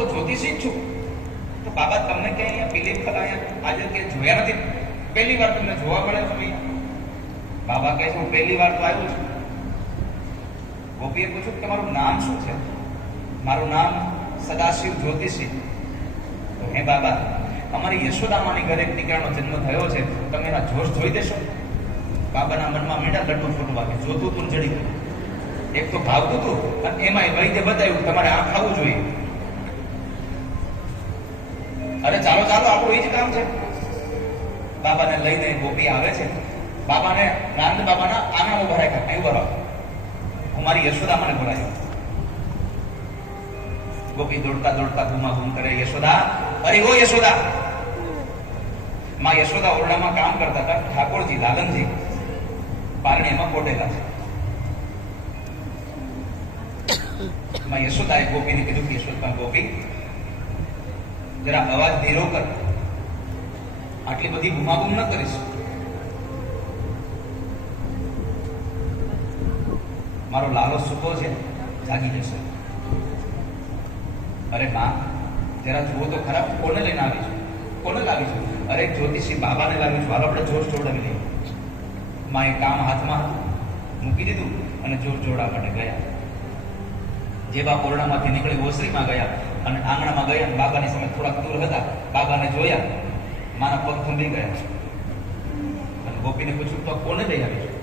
તો જ્યોતિષી જ છું. તો બાબા તમને ક્યાંય અહીંયા બિલીવ અહીંયા આજે કે જોયા નથી, પહેલી વાર તમને જોવા મળે છે ભાઈ? બાબા કહે છે હું પહેલી વાર તો આવ્યો છું. ગોપીએ પૂછ્યું કે તમારું નામ શું છે? મારું નામ સદાશિવ જ્યોતિષી. તો હે બાબા, અમારી યશોદામાની ઘરે એક દીકરાનો જન્મ થયો છે, તમે એના જોશ જોઈ દેશો? બાબાના મનમાં મીંડા ગઢનું ફૂટવા કે જોતું તું જડી ગયું. એક તો ભાવતું હતું અને એમાં વૈદ્ય બતાવ્યું તમારે આ ખાવું જોઈએ. અરે ચાલો ચાલો, આપણું એ જ કામ છે. બાબાને લઈને ગોપી આવે છે. બાબાને નાંદ બાબાના આના ઉભા રાખ્યા, કઈ ઉભા રાખો, હું મારી યશોદામાને બોલાવ્યો. ગોપી દોડતા દોડતા બૂમા બૂમ કરે, યશોદા, અરે ઓ યશોદા. માં યશોદા ઓરડામાં કામ કરતા હતા. ઠાકોરજી લાલનજી પારણીમાં પોટેલા છે. માં યશોદાએ ગોપીને કીધું કે યશોદા, ગોપી જરા અવાજ ધીરો કર, આટલી બધી બૂમાબૂમ ન કરીશ. મારો લાલો સૂતો છે, જાગી જશે. અરે માં, જરા જુઓ તો ખરાબ, કોને લઈને આવી છું? કોને લાવી છું? અરે જ્યોતિષી બાબાને લાવી છું, હાલો આપણે જોશ જોડાવી લઈએ. માં એ કામ હાથમાં મૂકી દીધું અને જોશ જોડાવા માટે ગયા. જેવા ઓરડામાંથી નીકળી ઓસરીમાં ગયા અને આંગણામાં ગયા. બાબાની સામે થોડાક દૂર હતા, બાબાને જોયા, માના પગ થંભી ગયા. અને ગોપીને પૂછ્યું તો કોને લઈ આવી છું?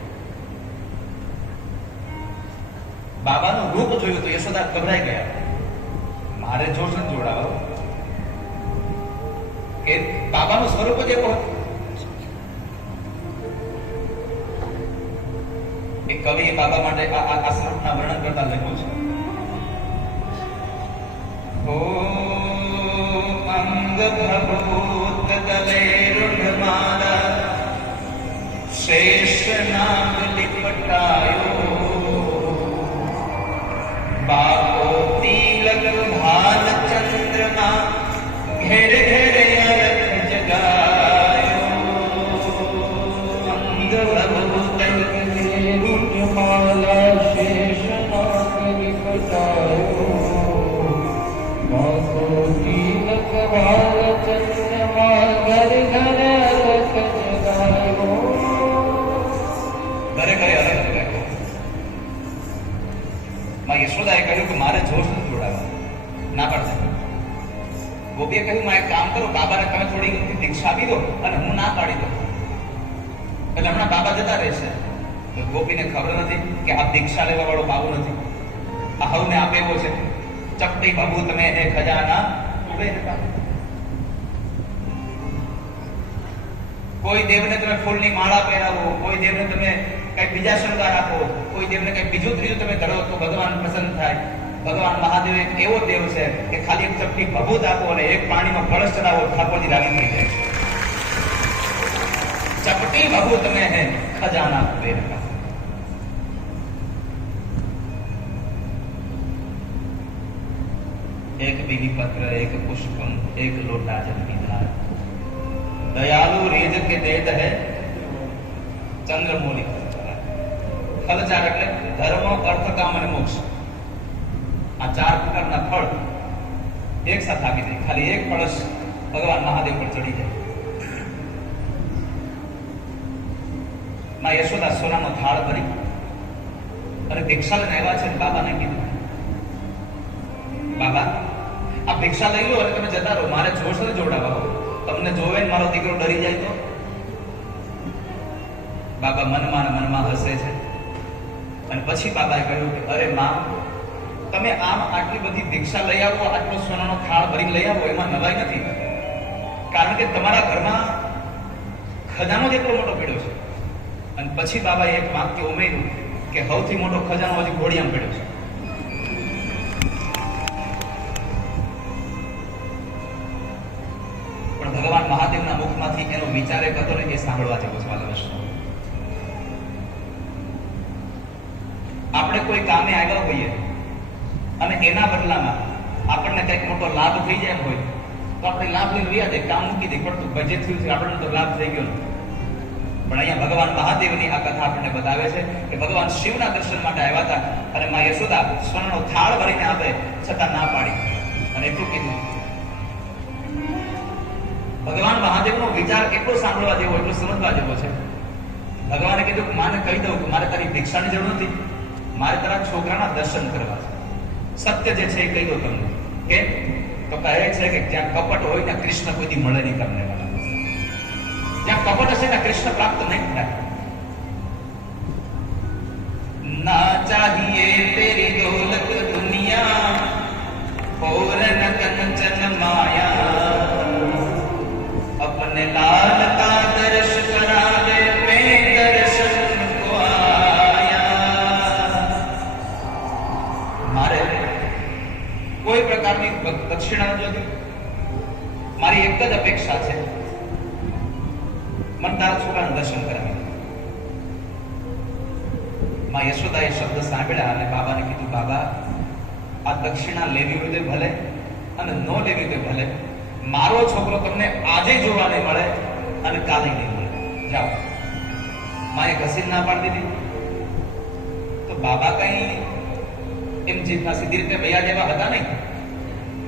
બાબાનું રૂપ જોયું તો યશોદા ગભરાઈ ગયા. મારે જોશ જ જોડાવા કે બાબાનું સ્વરૂપ જ એવું હતું. એક કવિએ બાબા માટે આ સ્વરૂપના વર્ણન કરતા લખ્યું છે. ઓ અંગ પ્રભૂત દલે રૂઢમાલા શેષ નાગ લિપટાયો બાપો તિલક ભાલ ચંદ્રમાં ઘેર ઘેર અરખ જગાયો અંગ પ્રભૂત રૂઢમાલા શેષ નાગ લિપટાયો બાપો તિલક ભાલ ચંદ્રમાં ઘર ઘર અરખ જગાયો. ઘરે ઘરે અરખ જગાયો. માં યશોદાએ કહ્યું કે મારે જોશ નથી જોડાવા, ના પાડશે. ગોપીએ કહ્યું માં એક કામ કરો, બાબાને તમે થોડી દીક્ષા આપી દો અને હું ના પાડી દઉં, એટલે હમણાં બાબા જતા રહેશે. ગોપીને ખબર નથી કે આ દીક્ષા લેવા વાળો બાબુ નથી, આ હવને આપે એવો છે. ચપટી બાબુ તમે એ ખજાના ઉભે હતા. કોઈ દેવને તમે ફૂલની માળા પહેરાવો, કોઈ દેવને તમે કઈ બીજા શણગાર આપો, કોઈ દેવને કઈ બીજું ત્રીજું તમે કરો તો ભગવાન પ્રસન્ન થાય. ભગવાન મહાદેવ એક એવો દેવ છે કે ખાલી એક ચપટી ભભૂત આપો અને એક પાણીનો કળશ ચડાવો, ઠાકોરજી રાજી થઈ જાય. ચપટી ભભૂત તમે હે ખજાના ઉભે હતા. एक बीवी पत्र एक पुष्पम एक लोटा जल पीधार दयालु रेज के देत है चंद्रमौली फलचार એટલે ધર્મ અર્થ કામ અને મોક્ષ, આ ચાર પ્રકારના ફળ એક સાથે આપી દે. ખાલી એક કળશ ભગવાન મહાદેવ પર ચડી જાય. માં યશોદા સોનાનો થાળ ભરી અને ભિક્ષા લઈને આવ્યા છે. બાબાને કીધું, બાબા આ ભિક્ષા લઈ લો અને તમે જતા રહો, મારે જોશ નથી જોડાવા. તમને જોવે ને મારો દીકરો ડરી જાય તો? બાબા મનમાં હસે છે. અને પછી બાબાએ કહ્યું કે અરે માં, તમે આમ આટલી બધી ભિક્ષા લઈ આવો, આટલો સોનાનો થાળ ભરી લઈ આવો, એમાં નવાઈ નથી. કારણ કે તમારા ઘરમાં ખજાનો જેટલો મોટો પડ્યો છે. અને પછી બાબાએ એક વાક્ય ઉમેર્યું કે સૌથી મોટો ખજાનો હજી ઘોડિયામાં પડ્યો છે. ભગવાન મહાદેવના મુખમાંથી એનો વિચાર એક હતો ને, એ સાંભળવા જેવો છે. આપણે કોઈ કામે આવ્યા હોઈએ અને એના બદલામાં આપણને કંઈક મોટો લાભ થઈ જાય હોય તો આપણે લાભ લઈને રહ્યા જાય, કામ મૂકી દે, પડતું બજેટ થયું છે, આપણને તો લાભ થઈ ગયો. પણ અહીંયા ભગવાન મહાદેવની આ કથા આપણને બતાવે છે કે ભગવાન શિવના દર્શન માટે આવ્યા હતા અને માં યશોદા સોનાનો થાળ ભરીને આપે છતાં ના પાડી. અને એટલું કીધું. ભગવાન મહાદેવનો વિચાર એટલો સાંભળવા જેવો, એટલો સમજવા જેવો છે. ભગવાને કીધું કે માને કહી દઉં કે મારે તારી ભિક્ષાની જરૂર નથી, મારે તારા છોકરાના દર્શન કરવા છે. સત્ય જે છે એ કહી દઉં તમને. કેમ? તો કહે છે કે જ્યાં કપટ હોય ત્યાં કૃષ્ણ કોઈથી મળે નહીં તમને. જ્યાં કપટ હશે ત્યાં કૃષ્ણ પ્રાપ્ત નહીં થાય. ના ચાહીએ તેરી દોલત દુનિયા और न कंचन माया, अपने लाल का दर्श करा दे मैं दर्शन को आया. मारे કોઈ પ્રકારની દક્ષિણા ન જોતી. મારી એક જ અપેક્ષા છે, મને તારા છોકરાના દર્શન કરાવી. માં યશોદાએ શબ્દ સાંભળ્યા અને બાબાને કીધું, બાબા આ દક્ષિણા લેવી હોય તો ભલે અને ન લેવી તો ભલે, મારો છોકરો તમને આજે જોવા નહીં મળે અને કાલે નહીં મળે. જાઓ. માએ ઘસીને ના પાડી દીધી. તો બાબા કઈ એમ જીતના સીધી રીતે ભૈયા જેવા હતા નહીં.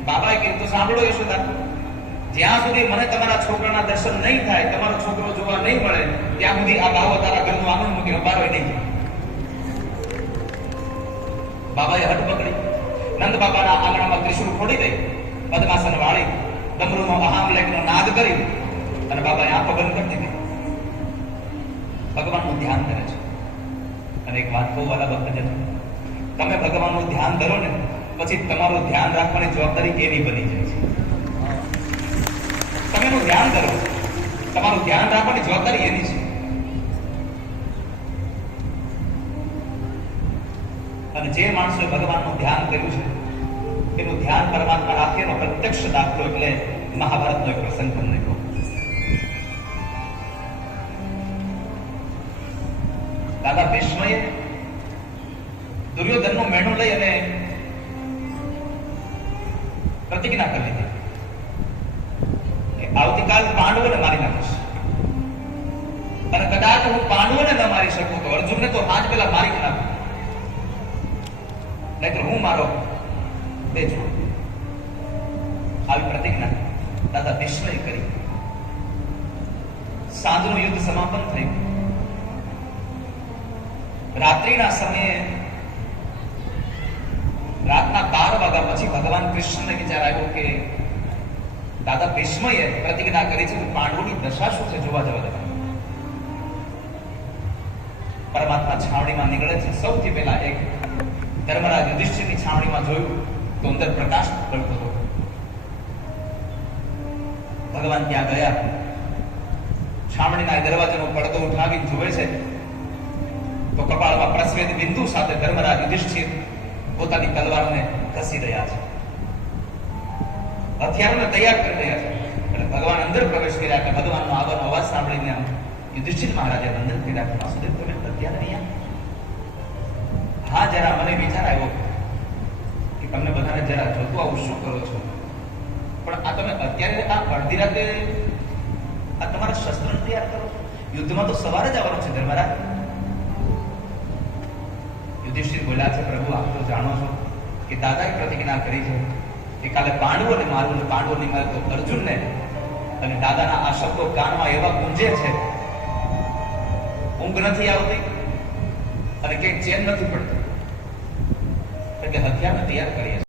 બાબાએ કીધું, તો સાંભળો યશોદા, જ્યાં સુધી મને તમારા છોકરાના દર્શન નહીં થાય, તમારો છોકરો જોવા નહીં મળે, ત્યાં સુધી આ બાવો તારા ઘરનું આનંદ મૂકી રબારો નહીં. બાબાએ હટ પકડી, નંદ બાબાના આંગણામાં ત્રિશુળ ફોડી દઈ, પદ્માસન વાળી, ડમરૂનો અહામલેખનો નાદ કરી અને બાબાએ આંખો બંધ કરી દીધી. ભગવાનનું ધ્યાન કરે છે. અને એક વાત કહું વાલા ભક્તજન, તમે ભગવાનનું ધ્યાન ધરો ને પછી તમારું ધ્યાન રાખવાની જવાબદારી એની બની જાય છે. તમે એનું ધ્યાન ધરો, તમારું ધ્યાન રાખવાની જવાબદારી એની છે. અને જે માણસોએ ભગવાનનું ધ્યાન કર્યું છે એનું ધ્યાન પરમાત્મા રાખે એનો પ્રત્યક્ષ દાખલો એટલે મહાભારતનો એક પ્રસંગ તમને કહું. દાદા ભીષ્મએ દુર્યોધનનો મેણો લઈ અને પ્રતિજ્ઞા કરી લીધી કે આવતીકાલ પાંડવોને મારી નાખીશ, અને કદાચ હું પાંડવોને ન મારી શકું તો અર્જુનને તો આજ પેલા મારી જ નાખું, નહીતર હું મારો તે છું. આવી પ્રતિજ્ઞા દાદા ભીષ્મએ કરી. સાંજનું યુદ્ધ સમાપન થયું. રાત્રિના સમયે રાતના 12 વાગ્યા પછી ભગવાન કૃષ્ણને વિચાર આવ્યો કે દાદા ભીષ્મએ પ્રતિજ્ઞા કરી છે, પાંડવોની દશા શું છે જોવા જવા દે. પરમાત્મા છાવણીમાં નીકળે છે. સૌથી પહેલા એક ધર્મરાજ યુધિષ્ઠિરની છાવણીમાં જોયું તો અંદર પ્રકાશ પડતો હતો. ભગવાન ત્યાં ગયા, છાવણીના દરવાજાનો પડદો ઉઠાવી જોવે છે તો કપાળમાં પ્રસ્વેદ બિંદુ સાથે ધર્મરાજ યુધિષ્ઠિર પોતાની તલવારને ઘસી રહ્યા છે, હથિયારોને તૈયાર કરી રહ્યા છે. અને ભગવાન અંદર પ્રવેશ કર્યા કે ભગવાનનો આગળનો અવાજ સાંભળીને યુધિષ્ઠિર મહારાજે વંદન કર્યા કે વાસુદેવ તમે અત્યારે અહીંયા? હા, જરા મને વિચાર આવ્યો કે તમને બધાને જરા જોતું આવું શું કરો છો, પણ આ તમે અત્યારે આ અડધી રાતે આ તમારા શસ્ત્ર તૈયાર કરો છો? યુદ્ધમાં તો સવારે જ આવવાનું છે ધર્મરાજ. યુધિષ્ઠિર બોલ્યા છે, પ્રભુ આપ તો જાણો છો કે દાદાએ પ્રતિજ્ઞા કરી છે કે કાલે પાંડવોને મારું ને પાંડવો નહીં મારે તો અર્જુનને. અને દાદાના આ શબ્દો કાનમાં એવા ગુંજે છે, ઊંઘ નથી આવતી અને ક્યાંક ચેન નથી પડતી, એટલે હથિયારને તૈયાર કરીએ.